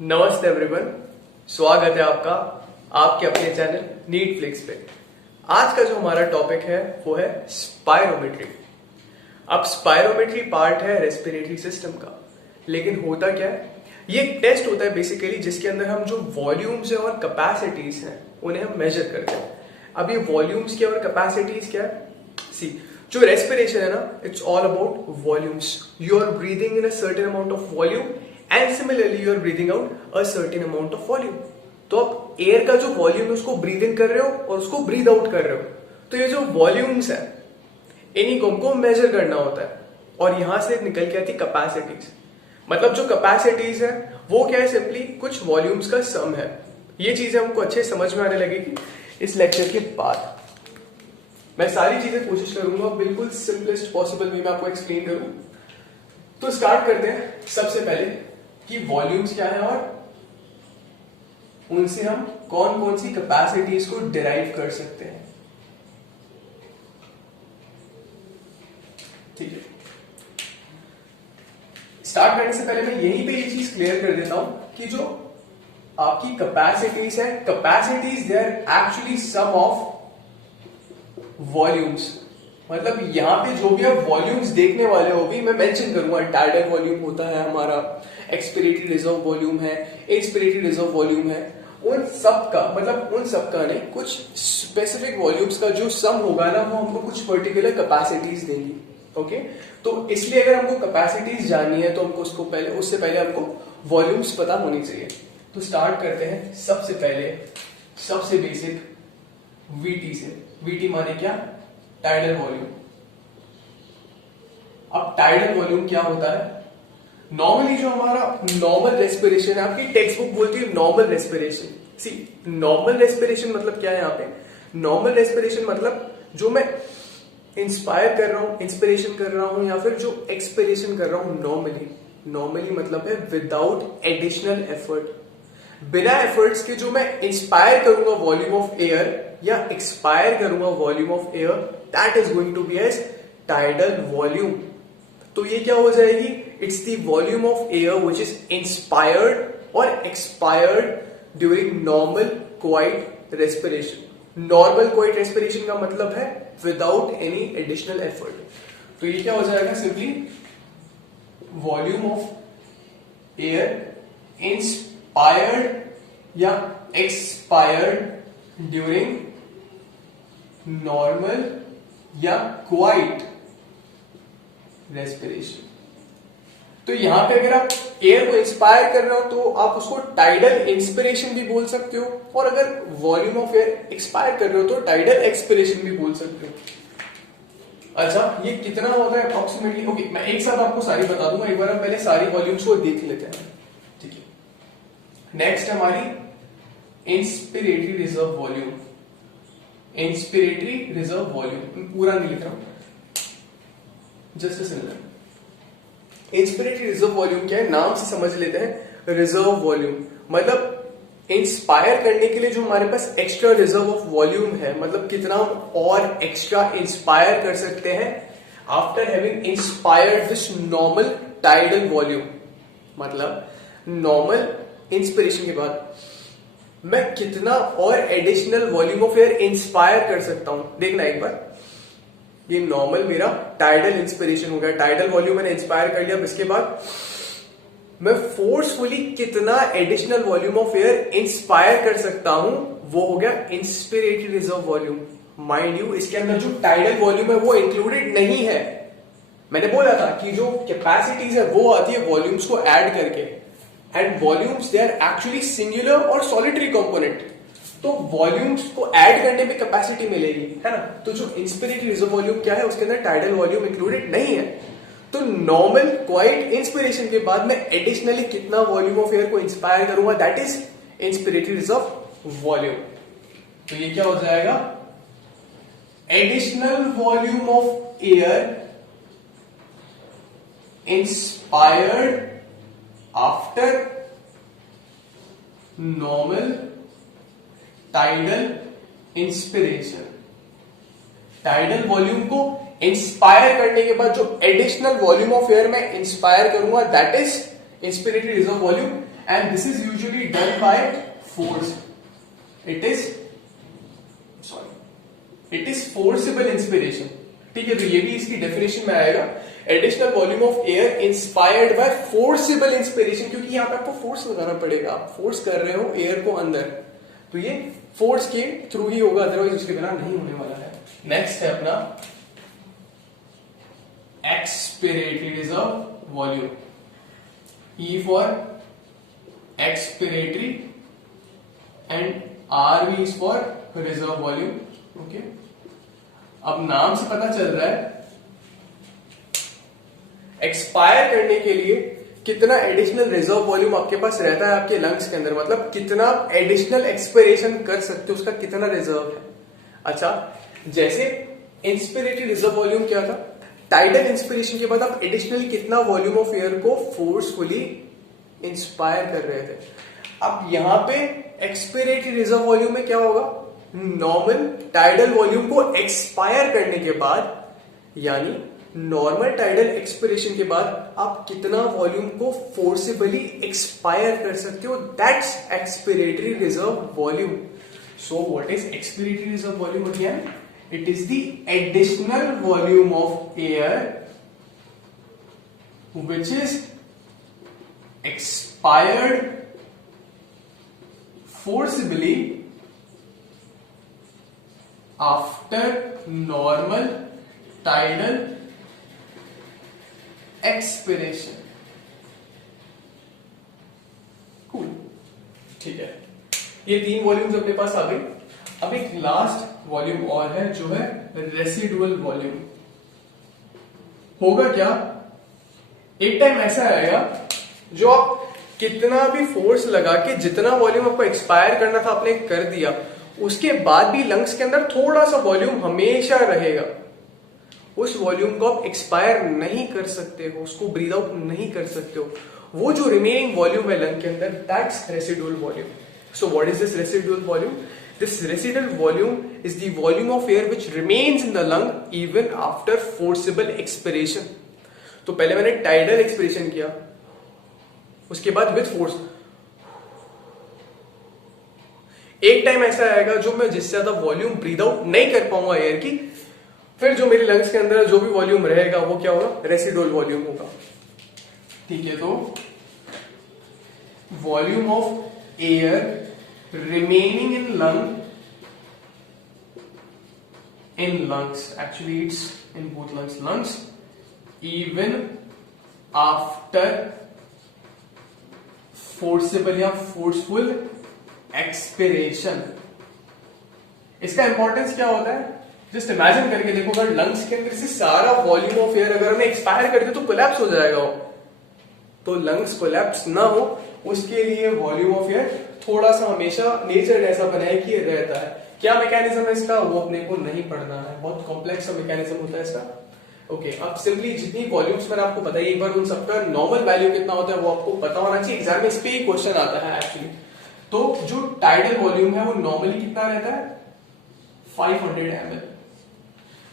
नमस्ते एवरीवन, स्वागत है आपका आपके अपने चैनल नीट फ्लिक्स पे। आज का जो हमारा टॉपिक है वो है स्पायरोमेट्री। अब स्पायरोमेट्री पार्ट है रेस्पिरेटरी सिस्टम का, लेकिन होता क्या है, ये एक टेस्ट होता है बेसिकली जिसके अंदर हम जो वॉल्यूम्स है और कैपेसिटीज हैं उन्हें हम मेजर करते हैं। अब ये वॉल्यूम्स क्या और कैपेसिटीज क्या है, सी जो रेस्पिरेशन है ना, it's all about volumes. You are breathing in a certain amount of volume and similarly you are breathing out a certain amount of volume. तो आप एयर का जो वॉल्यूम है उसको ब्रीद इन कर रहे हो और उसको ब्रीद आउट कर रहे हो। तो ये जो वॉल्यूम्स है इन्हीं को हमको मेजर करना होता है और यहां से निकल के आती कैपेसिटीज। मतलब जो कैपेसिटीज है वो क्या है, सिंपली कुछ वॉल्यूम्स का सम है। ये चीजें हमको अच्छे समझ में आने लगेगी इस लेक्चर के बाद। मैं सारी चीजें कोशिश करूंगा बिल्कुल सिंपलेस्ट पॉसिबल वे में आपको एक्सप्लेन करूं। तो स्टार्ट करते हैं सबसे पहले कि वॉल्यूम्स क्या है और उनसे हम कौन कौन सी कैपेसिटीज को डिराइव कर सकते हैं। ठीक है, स्टार्ट करने से पहले मैं यहीं पे ये चीज क्लियर कर देता हूं कि जो आपकी कैपेसिटीज है, capacities they are actually sum of volumes. मतलब यहां पे जो भी आप वॉल्यूम्स देखने वाले हो भी मैं मेंशन करूंगा, टाइडल वॉल्यूम होता है हमारा, एक्सपिरेटरी रिजर्व वॉल्यूम है, एक्सपिरेटरी रिजर्व वॉल्यूम है, उन सब का मतलब उन सब का नहीं, कुछ स्पेसिफिक वॉल्यूम्स का जो सम होगा ना वो हमको कुछ पर्टिकुलर कैपेसिटीज देंगी। ओके, तो इसलिए अगर हमको कैपेसिटीज जाननी है तो हमको उससे पहले हमको वॉल्यूम्स पता होनी चाहिए। तो स्टार्ट करते हैं सबसे पहले सबसे बेसिक वीटी से। वीटी माने क्या, टाइडल वॉल्यूम। अब टाइडल वॉल्यूम क्या होता है, नॉर्मली जो हमारा नॉर्मल रेस्पिरेशन है, आपकी टेक्स्ट बुक बोलती है नॉर्मल रेस्पिरेशन। सी नॉर्मल रेस्पिरेशन मतलब क्या है, यहाँ पे नॉर्मल रेस्पिरेशन मतलब जो मैं इंस्पायर कर रहा हूं, इंस्पिरेशन कर रहा हूं या फिर जो एक्सपिरेशन कर रहा हूं नॉर्मली मतलब है विदाउट एडिशनल एफर्ट। बिना एफर्ट्स के जो मैं इंस्पायर करूंगा वॉल्यूम ऑफ एयर या एक्सपायर करूंगा volume of air, that is going to be as tidal volume. तो ये क्या हो जाएगी, it's the volume of air which is inspired और expired during normal quiet respiration. Normal quiet respiration का मतलब है विदाउट एनी एडिशनल एफर्ट। तो ये क्या हो जाएगा, simply volume of air inspired या एक्सपायर्ड ड्यूरिंग नॉर्मल या क्वाइट रेस्पिरेशन। तो यहां पे अगर आप एयर को इंस्पायर कर रहे हो तो आप उसको टाइडल इंस्पिरेशन भी बोल सकते हो, और अगर वॉल्यूम ऑफ एयर एक्सपायर कर रहे हो तो टाइडल एक्सपिरेशन भी बोल सकते हो। अच्छा, ये कितना होता है अप्रोक्सीमेटली, ओके मैं एक साथ आपको सारी बता दूंगा। एक बार हम पहले सारी वॉल्यूम्स को देख लेते हैं। ठीक है, नेक्स्ट हमारी inspiratory reserve volume. Inspiratory reserve volume पूरा नहीं लिख रहा हूं, just similar. Inspiratory reserve volume क्या है, नाम से समझ लेते हैं। रिजर्व वॉल्यूम मतलब इंस्पायर करने के लिए जो हमारे पास एक्स्ट्रा रिजर्व ऑफ वॉल्यूम है, मतलब कितना हम और एक्स्ट्रा इंस्पायर कर सकते हैं after having inspired this normal tidal volume. मतलब नॉर्मल इंस्पिरेशन के बाद मैं कितना और additional volume of air inspire कर सकता हूं। देखना एक बार, ये नॉर्मल मेरा टाइडल इंस्पिरेशन हो गया, टाइडल वॉल्यूम मैंने इंस्पायर कर लिया। इसके बाद मैं फोर्सफुली कितना additional volume of air inspire कर सकता हूं, वो हो गया inspiratory reserve volume. Mind you, इसके अंदर जो टाइडल वॉल्यूम है वो इंक्लूडेड नहीं है। मैंने बोला था कि जो कैपेसिटीज है वो आती है वॉल्यूम्स को ऐड करके, and volumes they are actually singular और सॉलिटरी कंपोनेंट। तो वॉल्यूम्स को ऐड करने में कैपेसिटी मिलेगी, है ना। तो जो इंस्पिरेटरी रिजर्व वॉल्यूम क्या है, उसके अंदर टाइडल वॉल्यूम इंक्लूडेड नहीं है। तो नॉर्मल क्वाइट इंस्पिरेशन के बाद मैं एडिशनली कितना वॉल्यूम ऑफ एयर को इंस्पायर करूंगा, that is inspiratory reserve volume. तो ये क्या हो जाएगा, additional volume of air inspired after normal tidal inspiration. Tidal volume को इंस्पायर करने के बाद जो एडिशनल वॉल्यूम ऑफ एयर मैं इंस्पायर करूंगा that is inspiratory reserve volume and this is usually done by force. It is forcible inspiration. ठीक है, तो ये भी इसकी डेफिनेशन में आएगा, additional volume of air inspired by forcible inspiration, क्योंकि यहां पे आपको फोर्स लगाना पड़ेगा, आप फोर्स कर रहे हो एयर को अंदर, तो ये फोर्स के थ्रू ही होगा, अदरवाइज उसके बिना नहीं होने वाला है। नेक्स्ट है अपना expiratory reserve volume, E for expiratory and R V is for reserve volume. Okay, अब नाम से पता चल रहा है एक्सपायर करने के लिए कितना एडिशनल रिजर्व वॉल्यूम आपके पास रहता है आपके लंग्स के अंदर, मतलब कितना एडिशनल एक्सपिरेशन कर सकते हो, उसका कितना रिजर्व है। अच्छा, जैसे इंस्पिरेटरी रिजर्व वॉल्यूम क्या था, टाइडल इंस्पिरेशन के बाद आप एडिशनली कितना वॉल्यूम ऑफ एयर को फोर्सफुली इंस्पायर कर रहे थे। अब यहां पे एक्सपिरेटरी रिजर्व वॉल्यूम में क्या होगा, नॉर्मल टाइडल वॉल्यूम को एक्सपायर करने के बाद, यानी नॉर्मल टाइडल एक्सपिरेशन के बाद आप कितना वॉल्यूम को फोर्सिबली एक्सपायर कर सकते हो, that's expiratory reserve volume. So what is expiratory reserve volume again? It is the additional volume of air which is expired forcibly after normal tidal expiration। Cool, ठीक है, ये तीन वॉल्यूम्स अपने पास आ गई। अब एक लास्ट वॉल्यूम और है जो है रेसिडुअल वॉल्यूम। होगा क्या, एक टाइम ऐसा आएगा जो आप कितना भी फोर्स लगा के जितना वॉल्यूम आपको एक्सपायर करना था आपने कर दिया, उसके बाद भी लंग्स के अंदर थोड़ा सा वॉल्यूम हमेशा रहेगा। उस वॉल्यूम को आप एक्सपायर नहीं कर सकते हो, उसको ब्रीद आउट नहीं कर सकते हो। वो जो रिमेनिंग वॉल्यूम है लंग के अंदर, that's residual volume. So what is this residual volume? This residual volume is the volume of air which remains in the lung even after forcible expiration। तो पहले मैंने टाइडल एक्सपिरेशन किया, उसके बाद with force, एक time ऐसा आएगा जो मैं जिससे ज्यादा वॉल्यूम ब्रीद आउट नहीं कर पाऊंगा एयर की, फिर जो मेरे लंग्स के अंदर जो भी वॉल्यूम रहेगा वो क्या होगा, रेसिडुअल वॉल्यूम होगा। ठीक है, तो volume of air remaining in lungs, actually it's in both lungs, even after forcible या forceful expiration। इसका इंपॉर्टेंस क्या होता है, जस्ट इमेजिन करके देखो, अगर लंग्स के अंदर से सारा वॉल्यूम ऑफ एयर अगर हमें एक्सपायर कर दे तो कोलैप्स हो जाएगा वो। तो लंग्स कोलैप्स ना हो उसके लिए वॉल्यूम ऑफ एयर थोड़ा सा हमेशा नेचर ऐसा बनाए कि रहता है। क्या मैकेनिज्म है इसका, वो अपने को नहीं पढ़ना है, बहुत कॉम्प्लेक्स मैकेनिज्म होता है इसका। ओके, अब सिंपली जितनी वॉल्यूम्स मैंने आपको बताई एक बार उन सबका नॉर्मल वैल्यू कितना होता है वो आपको पता होना चाहिए, एग्जाम में इस पे ही क्वेश्चन आता है एक्चुअली। तो जो टाइडल वॉल्यूम है वो नॉर्मली कितना रहता है, 500 ml।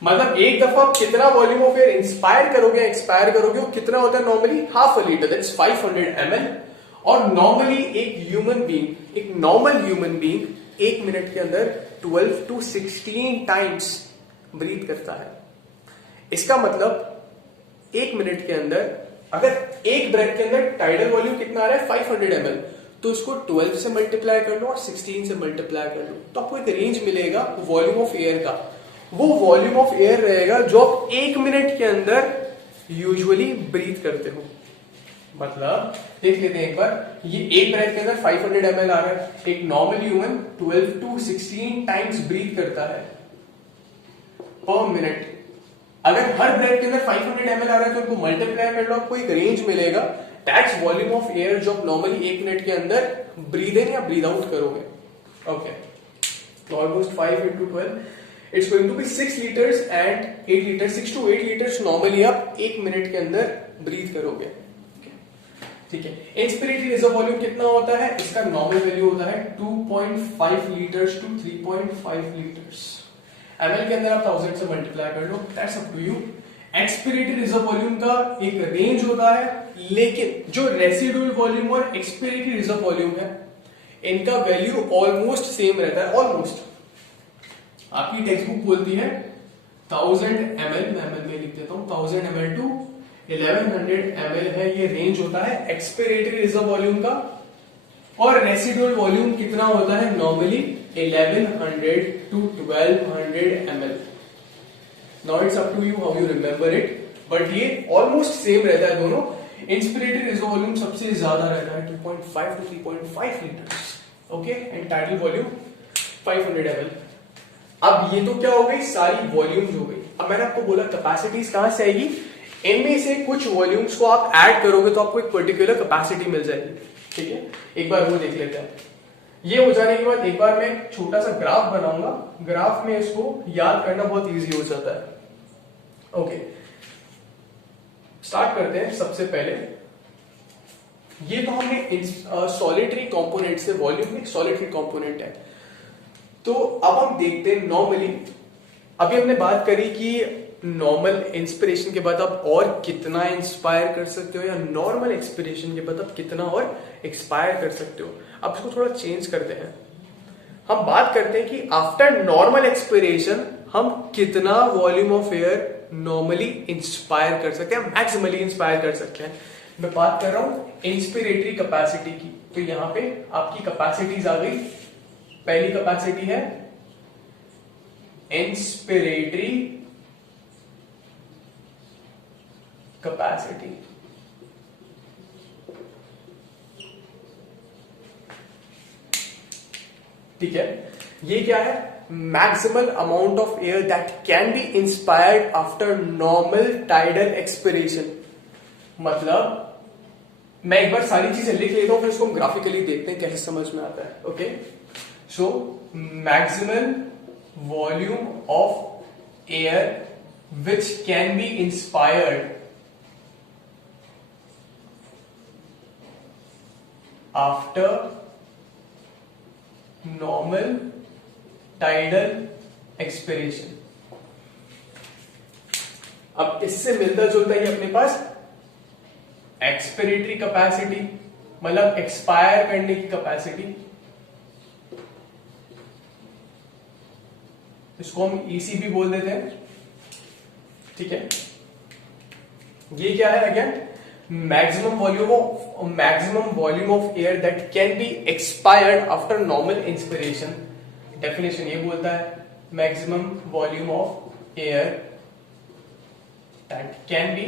मतलब एक दफा आप कितना वॉल्यूम ऑफ एयर इंस्पायर करोगे एक्सपायर करोगे वो कितना होता है normally, half a litre, that's 500 ml। और नॉर्मली एक नॉर्मल ह्यूमन बीइंग एक मिनट के अंदर 12 to 16 टाइम्स ब्रीथ करता है। इसका मतलब एक मिनट के अंदर अगर एक ब्रेथ के अंदर टाइडल वॉल्यूम कितना आ रहा है 500 ml, तो उसको 12 से मल्टीप्लाई कर लो और 16 से मल्टीप्लाई कर लो, तो आपको एक रेंज मिलेगा वॉल्यूम ऑफ एयर का। वो वॉल्यूम ऑफ एयर रहेगा जो आप एक मिनट के अंदर यूजुअली ब्रीथ करते हो। मतलब देख लेते हैं एक बार, ये एक ब्रेथ के अंदर 500 ml आ रहा है, एक normal human 12 to 16 times breathe करता है पर मिनट। अगर हर ब्रेथ के अंदर 500 ml आ रहा है तो उनको मल्टीप्लाई कर लो, आपको एक रेंज मिलेगा, दैट्स वॉल्यूम ऑफ एयर जो आप नॉर्मली एक मिनट के अंदर ब्रीद इन या ब्रीद आउट करोगे। ओके, तो almost 5 into 12 it's going to be 6 litres and 8 litre, 6 to 8 litres normally आप एक मिनट के अंदर ब्रीथ करोगे। ठीक है। इंस्पिरेटरी रिजर्व वॉल्यूम कितना होता है, इसका नॉर्मल वैल्यू होता है 2.5 लीटर्स टू 3.5 लीटर्स। एमएल के अंदर आप 1000 से मल्टीप्लाई कर लो, that's up to you. Expiratory reserve volume का एक रेंज होता है, लेकिन जो रेसिडुअल वॉल्यूम और एक्सपिरेटरी रिजर्व वॉल्यूम है इनका वैल्यू ऑलमोस्ट सेम रहता है। ऑलमोस्ट आपकी टेक्स्ट बुक बोलती है 1000 ml, मैं ml में लिख देता हूं, 1000 ml टू 1100 ml है, ये रेंज होता है एक्सपिरेटरी रिजर्व वॉल्यूम का। और रेसिडुअल वॉल्यूम कितना होता है normally 1100 to 1200 ml। Now it's up to you how you remember it, but ये ऑलमोस्ट सेम रहता है दोनों। इंस्पिरेटरी रिजर्व वॉल्यूम सबसे ज्यादा रहता है 2.5 to 3.5 litres, okay, and tidal volume 500 ml। अब ये तो क्या हो गई, सारी वॉल्यूम्स हो गई। अब मैंने आपको बोला कैपेसिटीज कहां से आएगी, इनमें से कुछ वॉल्यूम्स को आप ऐड करोगे तो आपको एक पर्टिकुलर कैपेसिटी मिल जाएगी, ठीक है। एक बार वो देख लेते हैं। ये हो जाने के बाद एक बार मैं एक छोटा सा ग्राफ बनाऊंगा, ग्राफ में इसको याद करना बहुत इजी हो जाता है। ओके, स्टार्ट करते हैं। सबसे पहले ये तो हमने सॉलिटरी कंपोनेंट से, वॉल्यूम में सॉलिटरी कंपोनेंट है, तो अब हम देखते हैं नॉर्मली। अभी हमने बात करी कि नॉर्मल इंस्पिरेशन के बाद आप और कितना इंस्पायर कर सकते हो, या नॉर्मल एक्सपिरेशन के बाद आप कितना और एक्सपायर कर सकते हो। अब इसको थोड़ा चेंज करते हैं, हम बात करते हैं कि आफ्टर नॉर्मल एक्सपिरेशन हम कितना volume of air normally inspire कर सकते हैं, मैक्सिमली इंस्पायर कर सकते हैं। मैं बात कर रहा हूं इंस्पिरेटरी कैपेसिटी की, तो यहां पे आपकी कैपेसिटीज आ गई। पहली कैपेसिटी है इंस्पिरेटरी कैपेसिटी, ठीक है। ये क्या है, maximal amount of air that can be inspired after normal tidal expiration. मतलब मैं एक बार सारी चीजें लिख लेता हूं, फिर इसको हम ग्राफिकली देखते हैं कैसे समझ में आता है। Okay, so maximal volume of air which can be inspired after normal tidal expiration. अब इससे मिलता जुलता ही अपने पास एक्सपिरेटरी कैपेसिटी, मतलब एक्सपायर करने की कैपेसिटी, इसको हम ईसी भी बोल देते हैं, ठीक है। ये क्या है, again maximum volume of air that can be expired after normal inspiration। definition ये बोलता है maximum volume of air that can be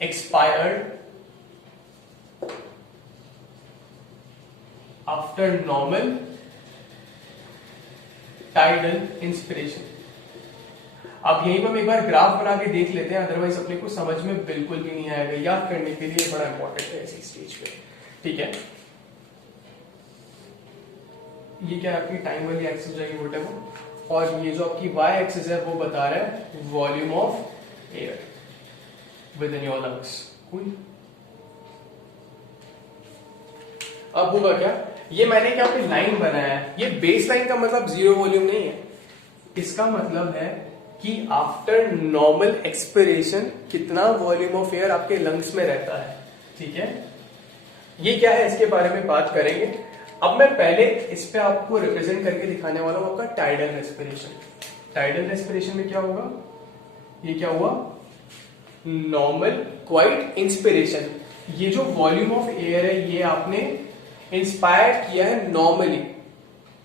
expired after normal tidal inspiration। अब यहीं पर हम एक बार ग्राफ बना के देख लेते हैं, अदरवाइज अपने को समझ में बिल्कुल भी नहीं आएगा। याद करने के लिए बड़ा इंपॉर्टेंट है इसी स्टेज पे, ठीक है। ये क्या आपकी टाइम वाली एक्सिस जाएगी वोटेवर, और ये जो आपकी वाई एक्सिस है वो बता रहा है volume of air with in your lungs. अब होगा क्या, ये मैंने क्या आपकी लाइन बनाया है, ये बेस लाइन का मतलब जीरो वॉल्यूम नहीं है, इसका मतलब है कि आफ्टर नॉर्मल एक्सपिरेशन कितना वॉल्यूम ऑफ एयर आपके लंग्स में रहता है, ठीक है। ये क्या है इसके बारे में बात करेंगे। अब मैं पहले इस पे आपको रिप्रेजेंट करके दिखाने वाला हूं आपका टाइडल रेस्पिरेशन। टाइडल रेस्पिरेशन में क्या होगा, ये क्या हुआ, नॉर्मल क्वाइट इंस्पिरेशन। ये जो वॉल्यूम ऑफ एयर है ये आपने इंस्पायर किया है normally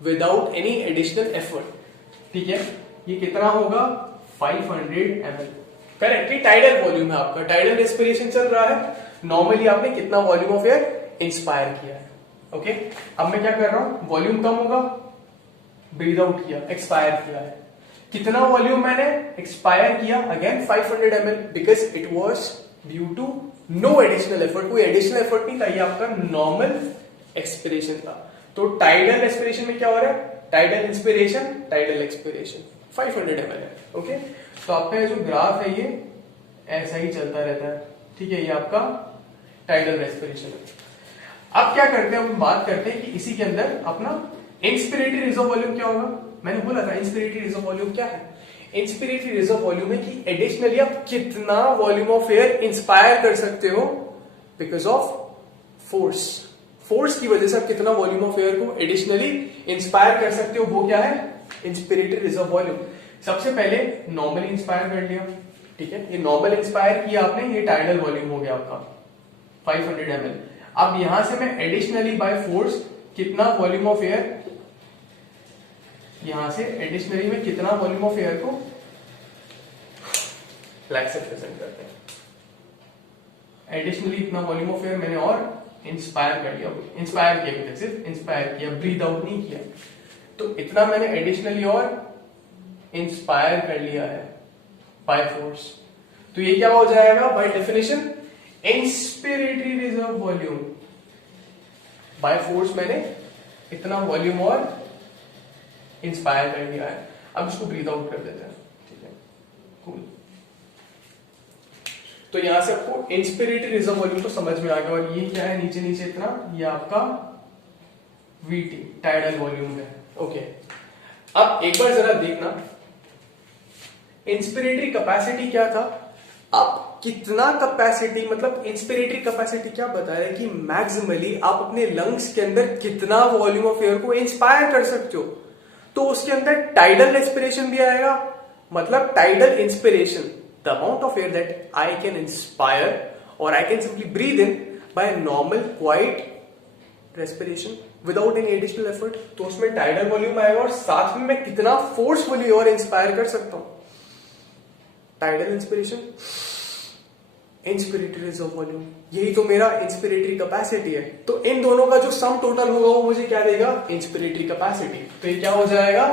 without any additional effort, ठीक है। ये कितना होगा 500 ml, करेक्ट। ये टाइडल वॉल्यूम है आपका, टाइडल रेस्पिरेशन चल रहा है, नॉर्मली आपने कितना वॉल्यूम ऑफ एयर इंस्पायर किया है, ओके। अब मैं क्या कर रहा हूं, वॉल्यूम कम होगा, ब्रीद आउट किया, एक्सपायर किया है। कितना वॉल्यूम मैंने एक्सपायर किया, again 500 ml, because it was due to no additional effort, कोई एडिशनल एफर्ट नहीं था, ये आपका नॉर्मल एक्सपिरेशन था। तो टाइडल रेस्पिरेशन में क्या हो रहा है, tidal inspiration, tidal expiration, 500 ml है, ओके। तो आपका जो ग्राफ है ये ऐसा ही चलता रहता है, ठीक है। ये आपका टाइडल रेस्पिरेशन। अब क्या करते हैं, हम बात करते हैं कि इसी के अंदर अपना इंस्पिरेटरी रिजर्व वॉल्यूम क्या होगा। मैंने बोला था इंस्पिरेटरी रिजर्व वॉल्यूम क्या है। इंस्पिरेटरी रिजर्व वॉल्यूम है कि एडिशनली आप कितना वॉल्यूम ऑफ एयर इंस्पायर कर सकते हो बिकॉज ऑफ फोर्स। फोर्स की वजह से आप कितना वॉल्यूम ऑफ एयर को एडिशनली इंस्पायर कर सकते हो, वो क्या है, इंस्पिरेटरी रिजर्व वॉल्यूम। सबसे पहले नॉर्मली इंस्पायर कर लिया, ठीक है, ये नॉर्मल इंस्पायर किया आपने, ये टाइडल वॉल्यूम हो गया आपका 500 ml। अब यहां से मैं एडिशनली बाय फोर्स कितना वॉल्यूम ऑफ एयर, यहां से एडिशनली में कितना वॉल्यूम ऑफ एयर को फ्लैग से प्रेजेंट करते हैं। एडिशनली इतना वॉल्यूम ऑफ एयर मैंने और इंस्पायर कर लिया, इंस्पायर किया, सिर्फ इंस्पायर किया, ब्रीद आउट नहीं किया, तो इतना मैंने एडिशनली और इंस्पायर कर लिया है बाय फोर्स। तो ये क्या हो जाएगा by definition, inspiratory reserve volume. By force मैंने इतना वॉल्यूम और इंस्पायर कर लिया है। अब इसको ब्रीद आउट कर देते हैं, ठीक है, कूल। तो यहां से आपको इंस्पिरेटरी रिजर्व वॉल्यूम तो समझ में आ गया। और ये क्या है नीचे नीचे इतना, ये आपका वीटी टाइडल वॉल्यूम है। ओके, अब एक बार जरा देखना इंस्पिरेटरी कैपेसिटी क्या था। अब कितना कैपेसिटी, मतलब इंस्पिरेटरी कैपेसिटी क्या बता रहा है कि मैक्सिमली आप अपने लंग्स के अंदर कितना वॉल्यूम ऑफ एयर को इंस्पायर कर सकते हो। तो उसके अंदर टाइडल रेस्पिरेशन भी आएगा, मतलब tidal inspiration, the amount of air that I can inspire और I can simply breathe in by normal quiet respiration without any additional effort. तो उसमें टाइडल वॉल्यूम आएगा और साथ में मैं कितना फोर्सफुली और इंस्पायर कर सकता हूं। Tidal inspiration, inspiratory reserve volume, यही तो मेरा इंस्पिरेटरी कैपेसिटी है। तो इन दोनों का जो सम टोटल होगा वो मुझे क्या देगा, इंस्पिरेटरी कैपेसिटी। तो ये क्या हो जाएगा,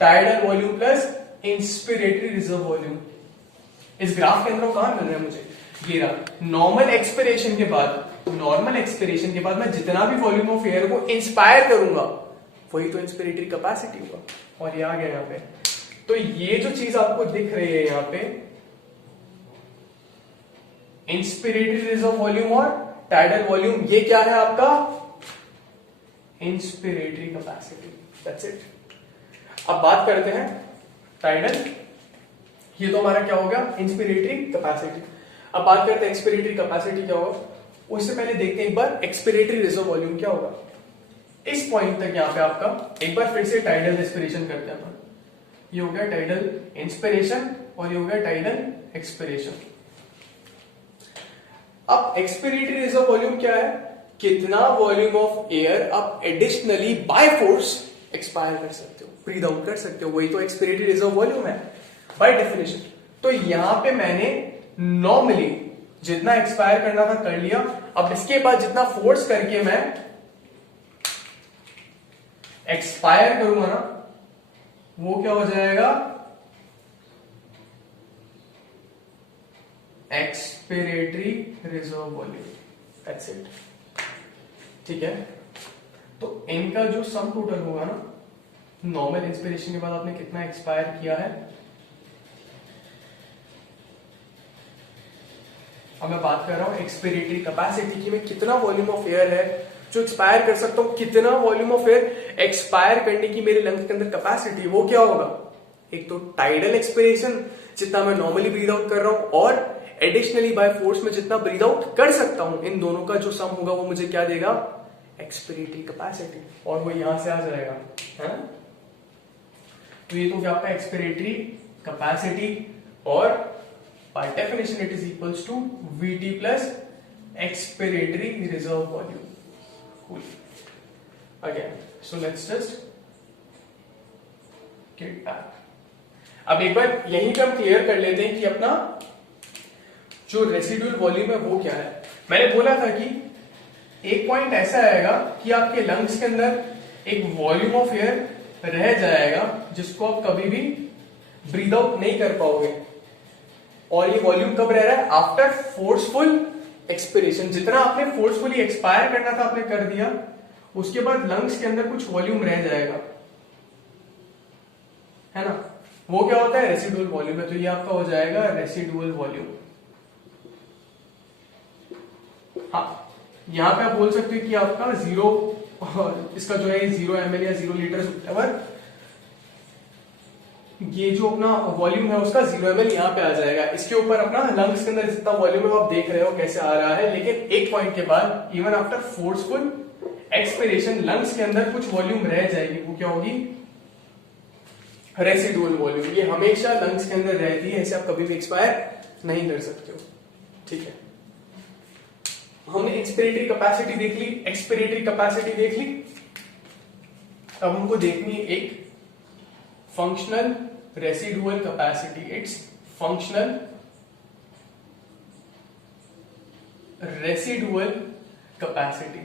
tidal volume plus inspiratory reserve volume. इस ग्राफ के अंदर कहां मिल रहा है मुझे, ये रहा। नॉर्मल एक्सपिरेशन के बाद, नॉर्मल एक्सपिरेशन के बाद मैं जितना भी वॉल्यूम ऑफ एयर को इंस्पायर करूंगा वही तो इंस्पिरेटरी कैपेसिटी होगा। और ये आ गया यहां पे। तो ये जो चीज आपको दिख रही है यहां पे, इंस्पिरेटरी रिजर्व वॉल्यूम और टाइडल वॉल्यूम, ये क्या है आपका, इंस्पिरेटरी कैपेसिटी। That's it. अब बात करते हैं टाइडल, ये तो हमारा क्या हो गया, इंस्पिरेटरी कैपेसिटी। अब बात करते हैं एक्सपिरेटरी कैपेसिटी क्या होगा। उससे पहले देखते हैं एक बार एक्सपिरेटरी रिजर्व वॉल्यूम क्या होगा। इस पॉइंट तक यहां पे आपका एक बार फिर से टाइडल रेस्पिरेशन करते हैं अपन। ये हो गया टाइडल इंस्पिरेशन और ये हो गया टाइडल एक्सपिरेशन। अब एक्सपिरेटरी रिजर्व वॉल्यूम क्या है, कितना वॉल्यूम ऑफ एयर आप एडिशनली बाय फोर्स एक्सपायर कर सकते हो, ब्रीद आउट कर सकते हो, वही तो एक्सपिरेटरी रिजर्व वॉल्यूम है बाय डेफिनेशन। तो यहां पे मैंने नॉर्मली जितना एक्सपायर करना था कर लिया। अब इसके बाद जितना फोर्स करके मैं एक्सपायर करूंगा ना, वो क्या हो जाएगा, expiratory reserve volume. That's it, ठीक है। तो इनका जो सम टोटल होगा ना, नॉर्मल इंस्पिरेशन के बाद आपने कितना एक्सपायर किया है। अब मैं बात कर रहा हूं एक्सपिरेटरी कैपेसिटी की, मैं कितना वॉल्यूम ऑफ एयर है जो एक्सपायर कर सकता हूं, कितना वॉल्यूम ऑफ एयर एक्सपायर करने की मेरे लंग्स के अंदर कैपेसिटी, वो क्या होगा, एक तो टाइडल एक्सपिरेशन जितना मैं नॉर्मली ब्रीद आउट कर रहा हूं और एडिशनली बाय फोर्स में जितना ब्रीद आउट कर सकता हूं, इन दोनों का जो सम होगा वो मुझे क्या देगा, एक्सपिरेटरी कैपेसिटी। और वो यहां से आ जाएगा, है ना। तो ये तो क्या आपका एक्सपिरेटरी कैपेसिटी और by definition it is equals to VT plus expiratory reserve volume. Cool. Again, so let's just get back. अब एक बार यहीं पे हम क्लियर कर लेते हैं कि अपना जो रेसिडुअल वॉल्यूम है वो क्या है। मैंने बोला था कि एक पॉइंट ऐसा आएगा कि आपके लंग्स के अंदर एक वॉल्यूम ऑफ एयर रह जाएगा जिसको आप कभी भी ब्रीद आउट नहीं कर पाओगे। और ये वॉल्यूम कब रह रहा है, आफ्टर फोर्सफुल एक्सपिरेशन। जितना आपने फोर्सफुली एक्सपायर करना था आपने कर दिया, उसके बाद लंग्स के अंदर कुछ वॉल्यूम रह जाएगा, है ना। वो क्या होता है, रेसिडुअल वॉल्यूम है। तो ये आपका हो जाएगा रेसिडुअल वॉल्यूम। यहाँ पे आप बोल सकते हो कि आपका 0 इसका जो है 0 ml या 0 लीटर एवर, ये जो अपना वॉल्यूम है उसका 0 ml यहाँ पे आ जाएगा। इसके ऊपर अपना लंग्स के अंदर जितना वॉल्यूम है वो आप देख रहे हो कैसे आ रहा है, लेकिन एक पॉइंट के बाद even after forceful expiration lungs के अंदर कुछ वॉल्यूम रह जाएगी, वो क्या होगी, रेसिडुअल वॉल्यूम। ये हमेशा लंग्स के अंदर रहती है, इसे आप कभी भी एक्सपायर नहीं कर सकते हो। ठीक है, हमने इंस्पिरेटरी कैपेसिटी देख ली, एक्सपिरेटरी कैपेसिटी देख ली। अब हमको देखनी है एक functional residual capacity. It's functional residual capacity.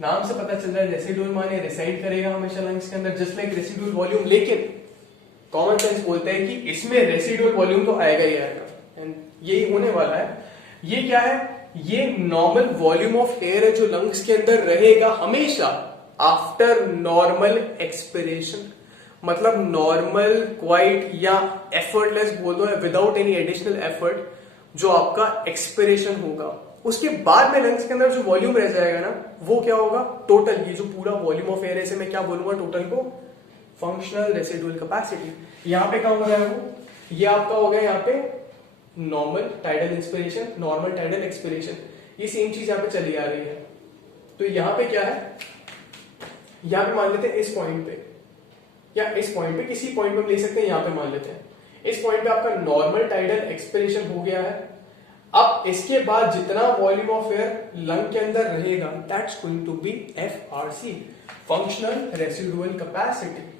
नाम से पता चल रहा है रेसिडुअल माने रिसाइड करेगा हमेशा लंग्स के अंदर, जस्ट लाइक रेसिडुअल वॉल्यूम। लेकिन कॉमन सेंस बोलता है कि इसमें रेसिडुअल वॉल्यूम तो आएगा ही आएगा, एंड यही होने वाला है। ये क्या है, ये नॉर्मल वॉल्यूम ऑफ एयर है जो लंग्स के अंदर रहेगा हमेशा आफ्टर नॉर्मल एक्सपिरेशन। मतलब नॉर्मल, क्वाइट या एफर्टलेस बोल दो, विदाउट एनी एडिशनल एफर्ट जो आपका एक्सपिरेशन होगा, उसके बाद में लंग्स के अंदर जो वॉल्यूम रह जाएगा ना, वो क्या होगा, टोटल। ये जो पूरा वॉल्यूम ऑफ एयर है इसे मैं क्या बोलूंगा, टोटल को फंक्शनल रेसिडुअल कैपेसिटी। यहां पे क्या हो रहा है वो, ये आपका हो गया यहाँ पे normal tidal inspiration, normal tidal expiration, ये सेम चीज यहाँ पे चली आ रही है। तो यहाँ पे क्या है, यहाँ पे मान लेते हैं इस पॉइंट पे या इस पॉइंट पे, किसी पॉइंट पे हम ले सकते हैं, यहाँ पे मान लेते हैं इस पॉइंट पे आपका नॉर्मल टाइडल एक्सपिरेशन हो गया है। अब इसके बाद जितना वॉल्यूम ऑफ एयर लंग के अंदर रहेगा, that's going to be FRC, functional residual capacity.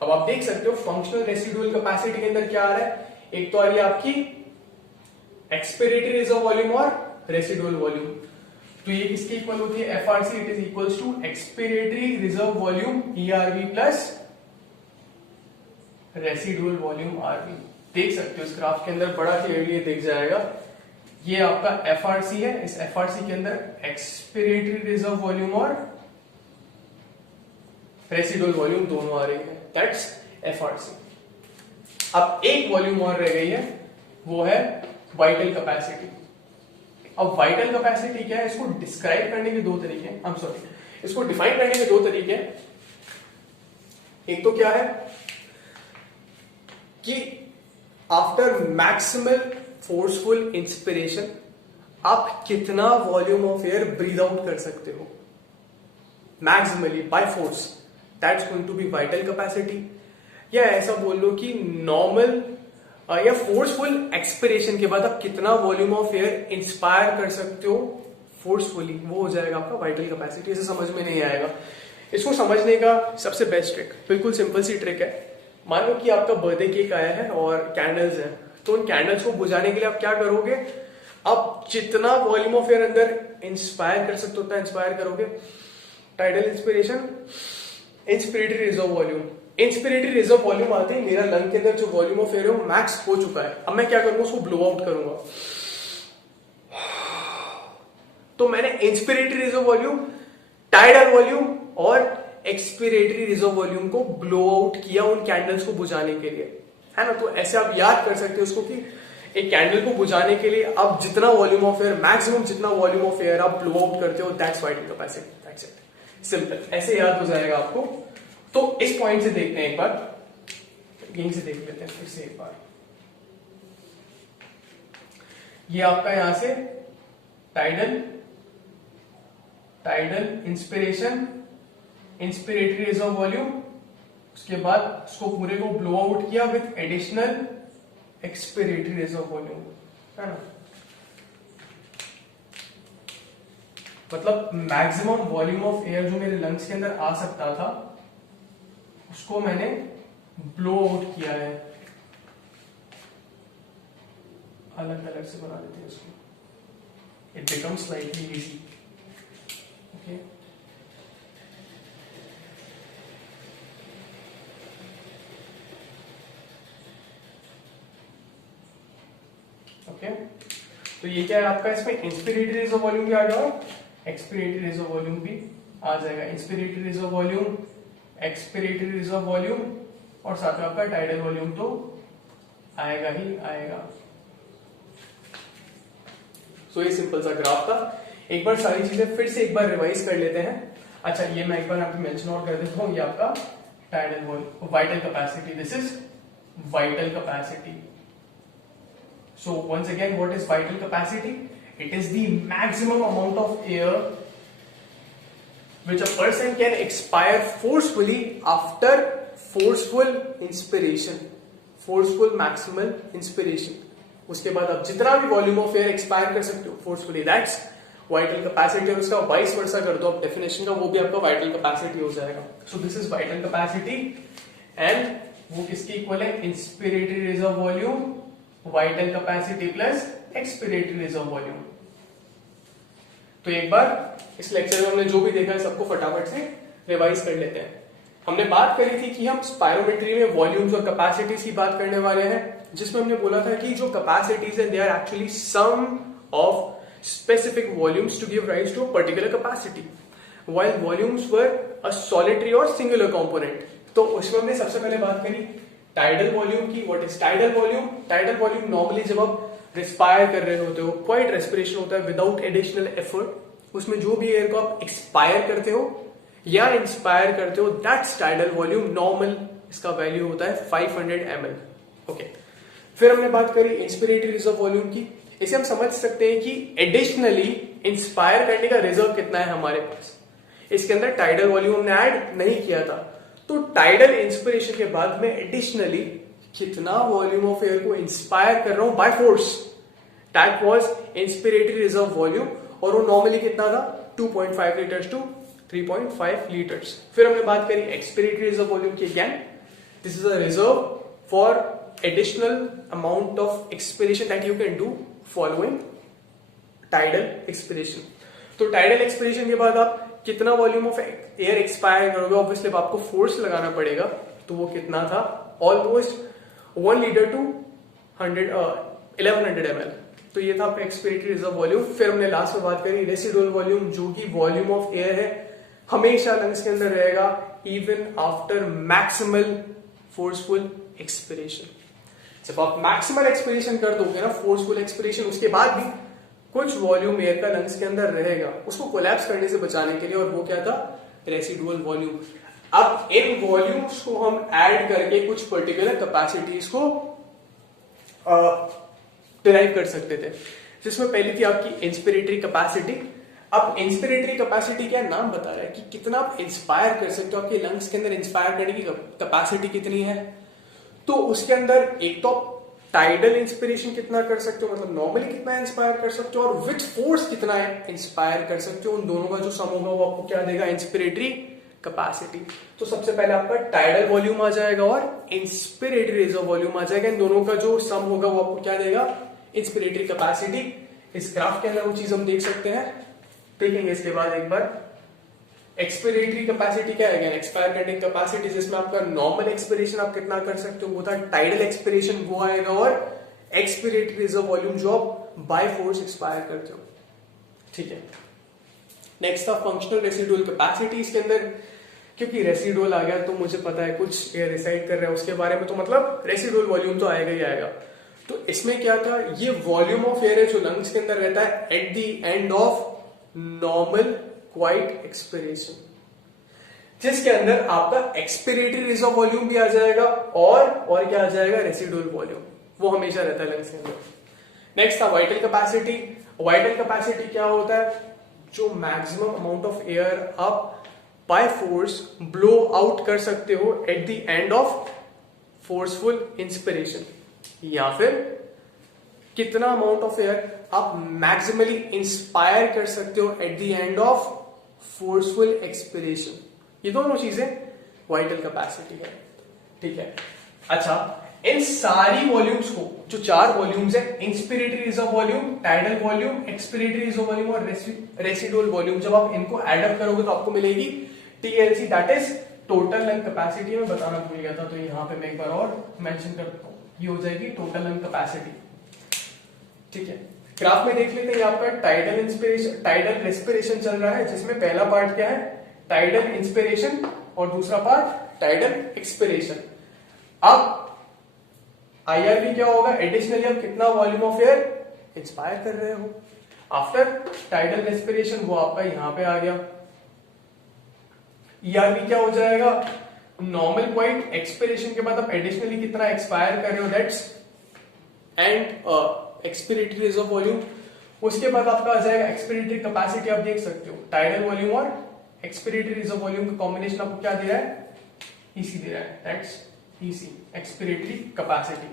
अब आप देख सकते हो फंक्शनल रेसिडुअल कैपेसिटी के अंदर क्या आ रहा है, एक तो आ रही है आपकी एक्सपिरेटरी रिजर्व वॉल्यूम और रेसिडुअल वॉल्यूम। तो ये किसके इक्वल होती है, FRC, it is equals to expiratory reserve volume ERV plus residual volume RV। देख सकते हो इस ग्राफ के अंदर बड़ा क्लियरली दिख जाएगा, ये आपका FRC है, इस FRC के अंदर एक्सपिरेटरी रिजर्व वॉल्यूम और रेसिडुअल वॉल्यूम दोनों आ रही है, दैट्स FRC। अब एक वॉल्यूम और रह गई है, वो है वाइटल कैपेसिटी। अब वाइटल कैपेसिटी क्या है, इसको डिस्क्राइब करने के दो तरीके हैं, I'm sorry, इसको डिफाइन करने के दो तरीके हैं। एक तो क्या है कि आफ्टर मैक्सिमल फोर्सफुल इंस्पिरेशन आप कितना volume of air breathe out कर सकते हो maximally by force, that's going to be vital capacity. या ऐसा बोल लो कि नॉर्मल या फोर्सफुल एक्सपिरेशन के बाद आप कितना वॉल्यूम ऑफ एयर इंस्पायर कर सकते हो फोर्सफुली, वो हो जाएगा आपका वाइटल कैपेसिटी। इसे समझ में नहीं आएगा, इसको समझने का सबसे बेस्ट ट्रिक, बिल्कुल सिंपल सी ट्रिक है। मान लो कि आपका बर्थडे केक आया है और कैंडल्स हैं, तो उन कैंडल्स को बुझाने के लिए आप क्या करोगे, आप जितना वॉल्यूम ऑफ एयर अंदर इंस्पायर कर सकते हो उतना इंस्पायर करोगे। Tidal inspiration, inspiratory reserve volume. Inspiratory reserve volume आते ही मेरा लंग के अंदर जो वॉल्यूम ऑफ एयर है वो मैक्स हो चुका है। अब मैं क्या करूंगा, उसको ब्लो आउट करूंगा। तो मैंने inspiratory reserve volume, tidal volume और एक्सपिरेटरी रिजर्व वॉल्यूम को ब्लो आउट किया उन कैंडल्स को बुझाने के लिए, है ना। तो ऐसे आप याद कर सकते हो उसको कि एक कैंडल को बुझाने के लिए आप जितना वॉल्यूम ऑफ एयर, मैक्सिमम जितना वॉल्यूम ऑफ एयर आप ब्लो आउट करते हो, that's vital capacity, that's it, simple. ऐसे याद हो जाएगा आपको। तो इस पॉइंट से देखते हैं एक बार, यहीं से देख लेते हैं फिर से एक बार। ये आपका यहां से tidal, tidal inspiration, inspiratory reserve volume, उसके बाद उसको पूरे को ब्लो आउट किया with additional expiratory reserve volume, है ना। मतलब मैक्सिमम वॉल्यूम ऑफ एयर जो मेरे लंग्स के अंदर आ सकता था उसको मैंने ब्लो आउट किया है। अलग अलग से बना देते हैं इसको, it becomes slightly easy. Okay, okay, तो ये क्या है आपका, इसमें इंस्पिरेटरी रिजर्व वॉल्यूम भी आ जाएगा, एक्सपिरेटरी रिजर्व वॉल्यूम भी आ जाएगा। Inspiratory reserve volume, expiratory reserve volume और साथ में आपका टाइडल वॉल्यूम तो आएगा ही आएगा। सो ये सिंपल सा ग्राफ था। एक बार सारी चीजें फिर से एक बार रिवाइज कर लेते हैं। अच्छा, ये मैं एक बार आपको मेंशन और कर देता हूँ, ये आपका tidal volume, vital capacity, this is vital capacity. So once again, what is vital capacity? It is the maximum amount of air which a person can expire forcefully after forceful inspiration, forceful maximal inspiration। उसके बाद आप जितना भी volume of air expire कर सकते हो forcefully, that's vital capacity. और उसका वाइस वर्सा कर दो आप डेफिनेशन का, वो भी आपका वाइटल कैपेसिटी हो जाएगा। So this is vital capacity and वो किसकी इक्वल है? Inspiratory reserve volume, vital capacity plus expiratory reserve volume. तो एक बार इस लेक्चर में हमने जो भी देखा है सबको फटाफट से रिवाइज कर लेते हैं। हमने बात करी थी कि हम स्पायरोमेट्री में वॉल्यूम्स और कैपेसिटीज की बात करने वाले हैं, जिसमें हमने बोला था कि जो कैपेसिटीज है they are actually sum of specific volumes to give rise to a particular capacity, while volumes were a solitary और सिंगुलर कंपोनेंट। तो उसमें हमने सबसे पहले बात करी टाइडल वॉल्यूम की। What is tidal volume? Tidal volume normally जब आप रिस्पायर कर रहे होते हो, क्वाइट रेस्पिरेशन होता है विदाउट एडिशनल एफर्ट, उसमें जो भी एयर को आप एक्सपायर करते हो या इंस्पायर करते हो, दैट्स टाइडल वॉल्यूम। नॉर्मल इसका वैल्यू होता है 500 ml। ओके, फिर हमने बात करी इंस्पिरेटरी रिजर्व वॉल्यूम की। इसे हम समझ सकते हैं कि एडिशनली इंस्पायर करने का रिजर्व कितना है हमारे पास। इसके अंदर टाइडल वॉल्यूम हमने ऐड नहीं किया था, तो टाइडल इंस्पिरेशन के बाद में एडिशनली कितना वॉल्यूम ऑफ एयर को इंस्पायर कर रहा हूं by force, that was inspiratory reserve volume. और वो नॉर्मली कितना था? 2.5 लीटर्स टू 3.5 लीटर्स। फिर हमने बात करी एक्सपिरेटरी रिजर्व वॉल्यूम की। Again this is a reserve for additional amount of expiration that you can do following tidal expiration. तो टाइडल एक्सपिरेशन के बाद आप कितना वॉल्यूम ऑफ एयर एक्सपायर करोगे, ऑब्वियसली आपको फोर्स लगाना पड़ेगा। तो वो कितना था? Almost 1 litre to 1100 ml। तो ये था आपका एक्सपिरेटरी रिजर्व वॉल्यूम। फिर हमने लास्ट में बात करी रेसिडुअल वॉल्यूम, जो कि वॉल्यूम ऑफ एयर है हमेशा लंग्स के अंदर रहेगा even after maximal forceful expiration. जब आप मैक्सिमल एक्सपिरेशन कर दोगे ना, फोर्सफुल एक्सपिरेशन, उसके बाद भी कुछ वॉल्यूम एयर का लंग्स के अंदर रहेगा उसको कोलैप्स करने से बचाने के लिए, और वो क्या था? Residual volume. अब इन वॉल्यूम्स को हम ऐड करके कुछ पर्टिकुलर कैपेसिटीज को डिराइव कर सकते थे, जिसमें पहली थी आपकी इंस्पिरेटरी कैपेसिटी। अब इंस्पिरेटरी कैपेसिटी क्या नाम बता रहा है कि कितना आप इंस्पायर कर सकते हो, आपके लंग्स के अंदर इंस्पायर करने की कैपेसिटी कितनी है। तो उसके अंदर एक तो टाइडल इंस्पिरेशन कितना कर सकते हो, मतलब नॉर्मली कितना इंस्पायर कर सकते हो, और विच फोर्स कितना इंस्पायर कर सकते हो, उन दोनों का जो सम होगा वो आपको क्या देगा? Inspiratory capacity. तो सबसे पहले आपका टाइडल वॉल्यूम आ जाएगा और इंस्पिरेटरी रिजर्व वॉल्यूम आ जाएगा। इन दोनों का जो सम होगा वो आपको क्या देगा? Inspiratory capacity. इस ग्राफ के अंदर वो चीज हम देख सकते हैं, देखेंगे इसके बाद एक बार। एक्सपिरेटरी कैपेसिटी क्या है? एक्सपायर करने की कैपेसिटी, जिसमें आपका नॉर्मल एक्सपिरेशन आप कितना कर सकते हो वो था टाइडल एक्सपिरेशन, वो आएगा, और एक्सपिरेटरी रिजर्व वॉल्यूम जो आप बाय फोर्स एक्सपायर करते हो। ठीक है, नेक्स्ट था फंक्शनल रेसिडुअल कैपेसिटी। इसके अंदर क्योंकि रेसिडुअल आ गया तो मुझे पता है कुछ एयर रिसाइड कर रहा है उसके बारे में, तो मतलब रेसिडुअल वॉल्यूम तो आएगा ही आएगा। तो इसमें क्या था? ये वॉल्यूम ऑफ एयर है जो लंग्स के अंदर रहता है at the end of normal quite expiration, जिसके अंदर आपका एक्सपिरेटरी रिजर्व वॉल्यूम भी आ जाएगा और क्या आ जाएगा? रेसिडुअल वॉल्यूम, वो हमेशा रहता है लंग्स के अंदर। नेक्स्ट था वाइटल कैपेसिटी। वाइटल कैपेसिटी क्या होता है? जो मैक्सिमम अमाउंट ऑफ एयर आप बाय फोर्स ब्लो आउट कर सकते हो at the end of forceful inspiration, या फिर कितना अमाउंट ऑफ एयर आप मैक्सिमली इंस्पायर कर सकते हो at the end of forceful expiration. ये दोनों चीजें वाइटल कैपेसिटी है। ठीक है, अच्छा, इन सारी वॉल्यूम्स को, जो 4 वॉल्यूम्स है, inspiratory reserve volume, tidal volume, expiratory reserve volume और रेसिडुअल वॉल्यूम, जब आप इनको एड अप करोगे तो आपको मिलेगी TLC, that is total lung capacity. में बताना भूल गया था, तो यहां पे मैं एक बार और मेंशन करता हूं, ये हो जाएगी टोटल लंग कैपेसिटी। ठीक है, ग्राफ में देख लेते हैं, आपका टाइडल इंस्पिरेशन, टाइडल रेस्पिरेशन चल रहा है, जिसमें पहला पार्ट क्या है? टाइडल इंस्पिरेशन, और दूसरा पार्ट टाइडल एक्सपिरेशन। अब आईआरवी क्या होगा? एडिशनली आप कितना वॉल्यूम ऑफ एयर इंस्पायर कर रहे हो। आफ्टर टाइडल रेस्पिरेशन वो आपका यहां पे आ गया। ईआरवी क्या हो जाएगा, नॉर्मल पॉइंट, एक्सपिरेशन के बाद आप एडिशनली कितना एक्सपायर कर रहे हो, that's and expiratory reserve volume. उसके बाद आपका आ जाएगा एक्सपिरेटरी कैपेसिटी। आप देख सकते हो टाइडल वॉल्यूम और एक्सपिरेटरी रिजर्व वॉल्यूम का कॉम्बिनेशन आपको क्या दे रहा है, ईसी दे रहा है, that's EC, expiratory capacity.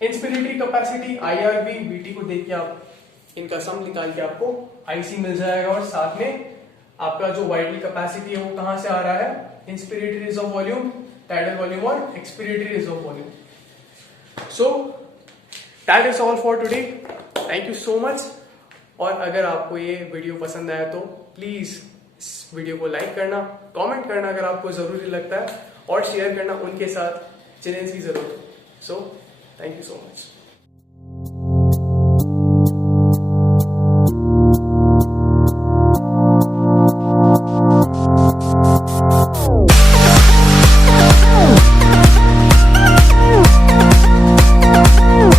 Inspiratory capacity IRB VT को देख के आप इनका सम निकाल के आपको आईसी मिल जाएगा, और साथ में आपका जो वाइटली कैपेसिटी है वो कहां से आ रहा है, inspiratory reserve volume, tidal volume और expiratory reserve volume. So that is all for today, thank you so much. और अगर आपको ये वीडियो पसंद आया तो प्लीज इस वीडियो को लाइक करना, कमेंट करना अगर आपको जरूरी लगता है, और शेयर करना उनके साथ जिन्हें इसकी जरूरत है। So thank you so much.